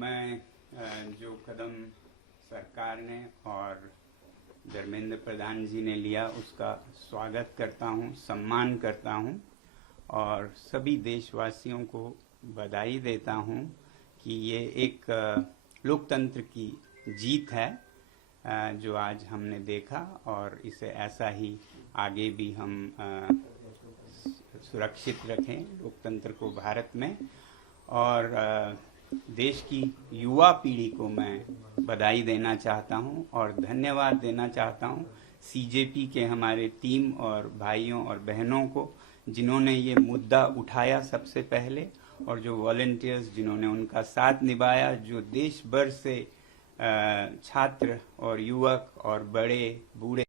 मैं जो कदम सरकार ने और धर्मेंद्र प्रधान जी ने लिया उसका स्वागत करता हूं, सम्मान करता हूं और सभी देशवासियों को बधाई देता हूं कि ये एक लोकतंत्र की जीत है जो आज हमने देखा और इसे ऐसा ही आगे भी हम सुरक्षित रखें लोकतंत्र को भारत में। और देश की युवा पीढ़ी को मैं बधाई देना चाहता हूं और धन्यवाद देना चाहता हूं सीजेपी के हमारे टीम और भाइयों और बहनों को जिन्होंने ये मुद्दा उठाया सबसे पहले, और जो वॉलंटियर्स जिन्होंने उनका साथ निभाया, जो देश भर से छात्र और युवक और बड़े बूढ़े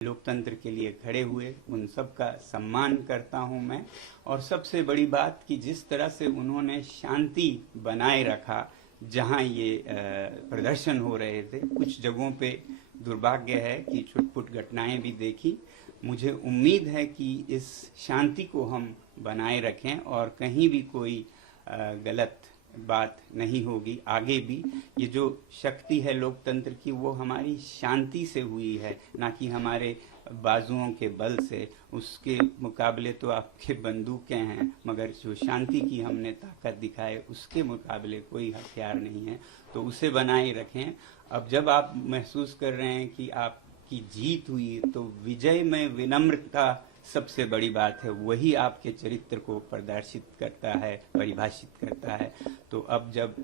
लोकतंत्र के लिए खड़े हुए, उन सब का सम्मान करता हूं मैं। और सबसे बड़ी बात कि जिस तरह से उन्होंने शांति बनाए रखा जहां ये प्रदर्शन हो रहे थे, कुछ जगहों पे दुर्भाग्य है कि छुटपुट घटनाएं भी देखी। मुझे उम्मीद है कि इस शांति को हम बनाए रखें और कहीं भी कोई गलत बात नहीं होगी। आगे भी ये जो शक्ति है लोकतंत्र की वो हमारी शांति से हुई है, ना कि हमारे बाजुओं के बल से। उसके मुकाबले तो आपके बंदूकें हैं, मगर जो शांति की हमने ताकत दिखाए उसके मुकाबले कोई हथियार नहीं है, तो उसे बनाए रखें। अब जब आप महसूस कर रहे हैं कि आपकी जीत हुई, तो विजय में विनम्रता सबसे बड़ी बात है, वही आपके चरित्र को प्रदर्शित करता है, परिभाषित करता है। तो अब जब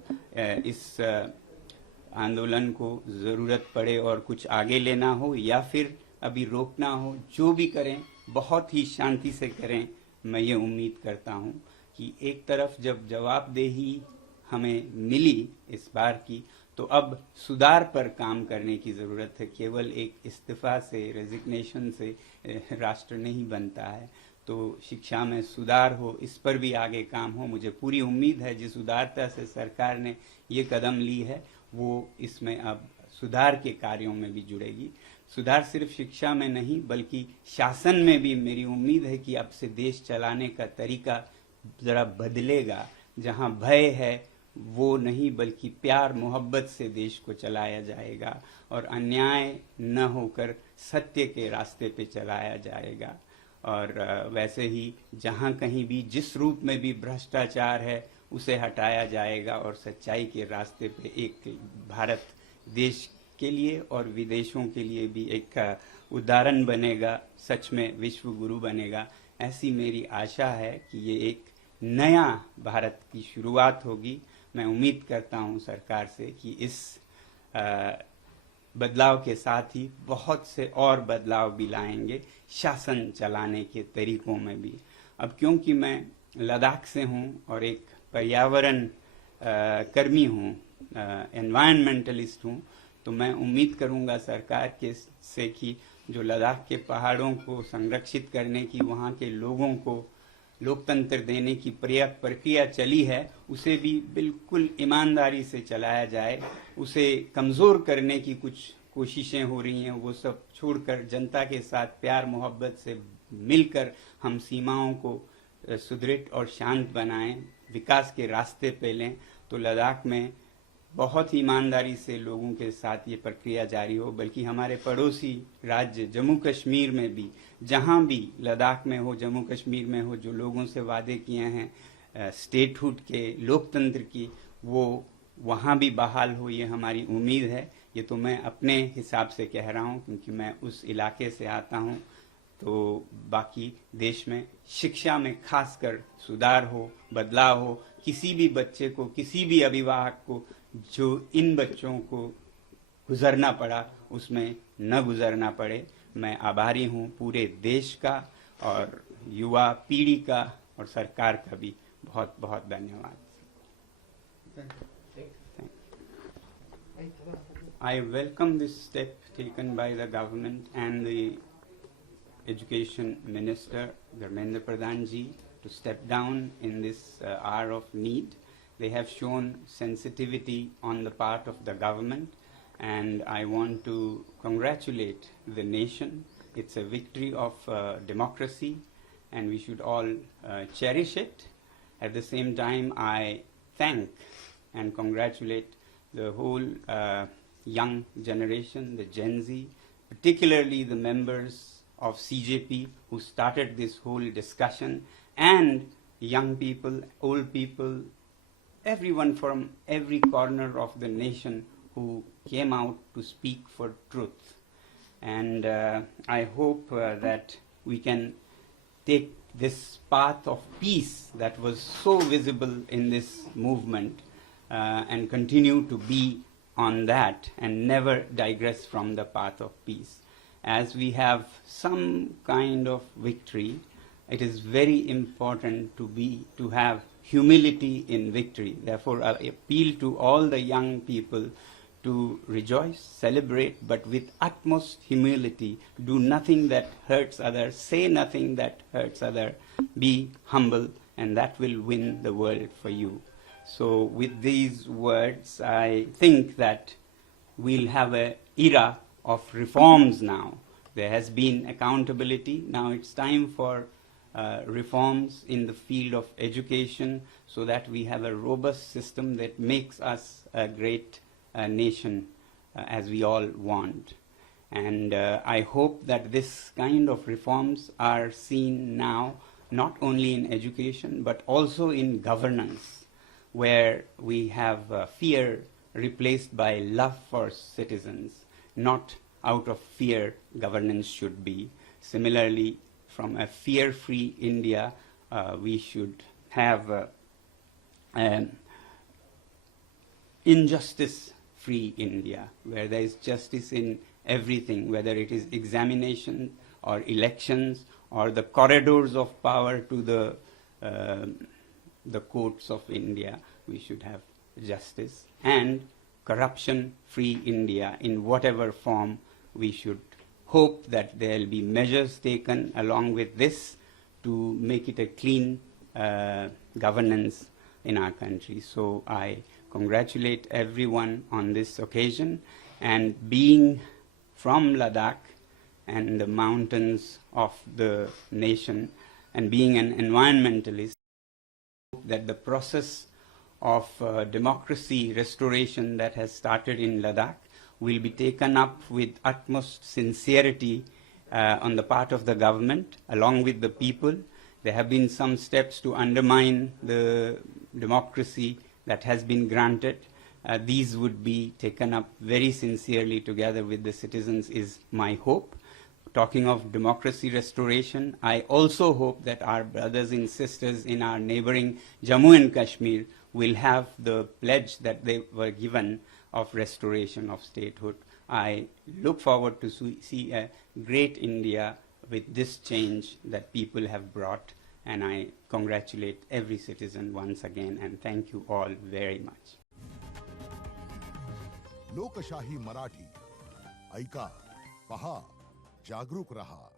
इस आंदोलन को ज़रूरत पड़े और कुछ आगे लेना हो या फिर अभी रोकना हो, जो भी करें बहुत ही शांति से करें। मैं ये उम्मीद करता हूँ कि एक तरफ जब जवाबदेही हमें मिली इस बार की, तो अब सुधार पर काम करने की ज़रूरत है। केवल एक इस्तीफा से, रेजिग्नेशन से राष्ट्र नहीं बनता है। तो शिक्षा में सुधार हो, इस पर भी आगे काम हो। मुझे पूरी उम्मीद है जिस उदारता से सरकार ने ये कदम ली है वो इसमें अब सुधार के कार्यों में भी जुड़ेगी। सुधार सिर्फ शिक्षा में नहीं बल्कि शासन में भी मेरी उम्मीद है कि अब से देश चलाने का तरीका ज़रा बदलेगा। जहाँ भय है वो नहीं बल्कि प्यार मोहब्बत से देश को चलाया जाएगा और अन्याय न होकर सत्य के रास्ते पे चलाया जाएगा। और वैसे ही जहाँ कहीं भी जिस रूप में भी भ्रष्टाचार है उसे हटाया जाएगा और सच्चाई के रास्ते पे एक भारत देश के लिए और विदेशों के लिए भी एक उदाहरण बनेगा, सच में विश्व गुरु बनेगा। ऐसी मेरी आशा है कि ये एक नया भारत की शुरुआत होगी। मैं उम्मीद करता हूं सरकार से कि इस बदलाव के साथ ही बहुत से और बदलाव भी लाएंगे शासन चलाने के तरीकों में भी। अब क्योंकि मैं लद्दाख से हूं और एक पर्यावरण कर्मी हूं, एनवायरमेंटलिस्ट हूं, तो मैं उम्मीद करूंगा सरकार के से कि जो लद्दाख के पहाड़ों को संरक्षित करने की, वहां के लोगों को लोकतंत्र देने की प्रक्रिया चली है, उसे भी बिल्कुल ईमानदारी से चलाया जाए। उसे कमज़ोर करने की कुछ कोशिशें हो रही हैं, वो सब छोड़कर जनता के साथ प्यार मोहब्बत से मिलकर हम सीमाओं को सुदृढ़ और शांत बनाएं, विकास के रास्ते पे लें। तो लद्दाख में बहुत ही ईमानदारी से लोगों के साथ ये प्रक्रिया जारी हो। बल्कि हमारे पड़ोसी राज्य जम्मू कश्मीर में भी, जहाँ भी लद्दाख में हो, जम्मू कश्मीर में हो, जो लोगों से वादे किए हैं स्टेटहुड के, लोकतंत्र की, वो वहाँ भी बहाल हो, ये हमारी उम्मीद है। ये तो मैं अपने हिसाब से कह रहा हूँ क्योंकि मैं उस इलाके से आता हूँ। तो बाकी देश में शिक्षा में खासकर सुधार हो, बदलाव हो। किसी भी बच्चे को, किसी भी अभिभावक को जो इन बच्चों को गुजरना पड़ा उसमें न गुजरना पड़े। मैं आभारी हूँ पूरे देश का और युवा पीढ़ी का और सरकार का भी बहुत बहुत धन्यवाद। I welcome this step taken by the government and the Education Minister Dharmendra Pradhan ji to step down in this hour of need. They have shown sensitivity on the part of the government, and I want to congratulate the nation. It's a victory of democracy, and we should all cherish it. At the same time, I thank and congratulate the whole young generation, the Gen Z, particularly the members of CJP who started this whole discussion, and young people, old people, everyone from every corner of the nation who came out to speak for truth. And I hope that we can take this path of peace that was so visible in this movement and continue to be on that and never digress from the path of peace. As we have some kind of victory, it is very important to have humility in victory. Therefore, I appeal to all the young people to rejoice, celebrate, but with utmost humility. Do nothing that hurts others, say nothing that hurts others, be humble, and that will win the world for you. So with these words, I think that we'll have an era of reforms now. There has been accountability. Now it's time for reforms in the field of education so that we have a robust system that makes us a great nation as we all want. And I hope that this kind of reforms are seen now not only in education but also in governance, where we have fear replaced by love for citizens. Not out of fear governance should be. Similarly, from a fear-free India, we should have injustice-free India, where there is justice in everything, whether it is examination or elections or the corridors of power to the courts of India. We should have justice and corruption-free India in whatever form. We should hope that there will be measures taken along with this to make it a clean governance in our country. So I congratulate everyone on this occasion, and being from Ladakh and the mountains of the nation and being an environmentalist, that the process of democracy restoration that has started in Ladakh will be taken up with utmost sincerity on the part of the government along with the people. There have been some steps to undermine the democracy that has been granted. These would be taken up very sincerely together with the citizens is my hope. Talking of democracy restoration, I also hope that our brothers and sisters in our neighboring Jammu and Kashmir will have the pledge that they were given of restoration of statehood. I look forward to see a great India with this change that people have brought, and I congratulate every citizen once again and thank you all very much. लोकशाही मराठी ऐका, पहा, जागरूक रहा.